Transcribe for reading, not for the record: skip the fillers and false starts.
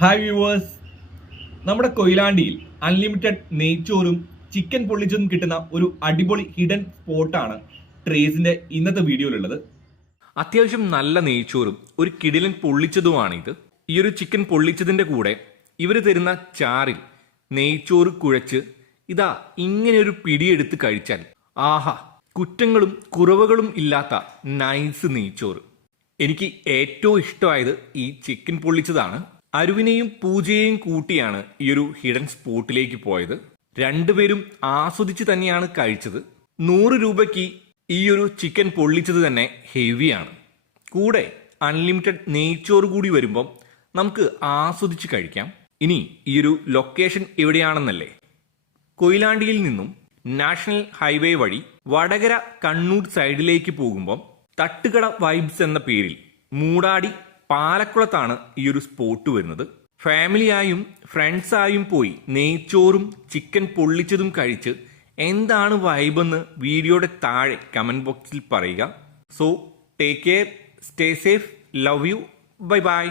Hi viewers, നമ്മുടെ കൊയിലാണ്ടിയിൽ unlimited നെയ്ച്ചോറും chicken പൊള്ളിച്ചതും കിട്ടുന്ന ഒരു അടിപൊളി ഹിഡൻ സ്പോട്ടാണ് ട്രേസിന്റെ ഇന്നത്തെ വീഡിയോയിലുള്ളത്. അത്യാവശ്യം നല്ല നെയ്ച്ചോറും ഒരു കിടിലൻ പൊള്ളിച്ചതുമാണ് ഇത്. ഈ ഒരു ചിക്കൻ പൊള്ളിച്ചതിന്റെ കൂടെ ഇവർ തരുന്ന ചാറിൽ നെയ്ച്ചോറ് കുഴച്ച് ഇതാ ഇങ്ങനെ ഒരു പിടിയെടുത്ത് കഴിച്ചാൽ ആഹാ, കുറ്റങ്ങളും കുറവുകളും ഇല്ലാത്ത നൈസ് നെയ്ച്ചോറ്. എനിക്ക് ഏറ്റവും ഇഷ്ടമായത് ഈ ചിക്കൻ പൊള്ളിച്ചതാണ്. അരുവിനെയും പൂജയെയും കൂട്ടിയാണ് ഈ ഒരു ഹിഡൻ സ്പോട്ടിലേക്ക് പോയത്. രണ്ടുപേരും ആസ്വദിച്ച് തന്നെയാണ് കഴിച്ചത്. 100 രൂപയ്ക്ക് ഈ ഒരു ചിക്കൻ പൊള്ളിച്ചത് തന്നെ ഹെവിയാണ്. കൂടെ അൺലിമിറ്റഡ് നെയ്ച്ചോറ് കൂടി വരുമ്പം നമുക്ക് ആസ്വദിച്ച് കഴിക്കാം. ഇനി ഈ ഒരു ലൊക്കേഷൻ എവിടെയാണെന്നല്ലേ? കൊയിലാണ്ടിയിൽ നിന്നും നാഷണൽ ഹൈവേ വഴി വടകര കണ്ണൂർ സൈഡിലേക്ക് പോകുമ്പം തട്ടുകട വൈബ്സ് എന്ന പേരിൽ മൂടാടി പാലക്കുളത്താണ് ഈ ഒരു സ്പോട്ട് വരുന്നത്. ഫാമിലിയായും ഫ്രണ്ട്സായും പോയി നെയ്ച്ചോറും ചിക്കൻ പൊള്ളിച്ചതും കഴിച്ച് എന്താണ് വൈബെന്ന് വീഡിയോയുടെ താഴെ കമന്റ് ബോക്സിൽ പറയുക. So take care, stay safe, love you, bye bye.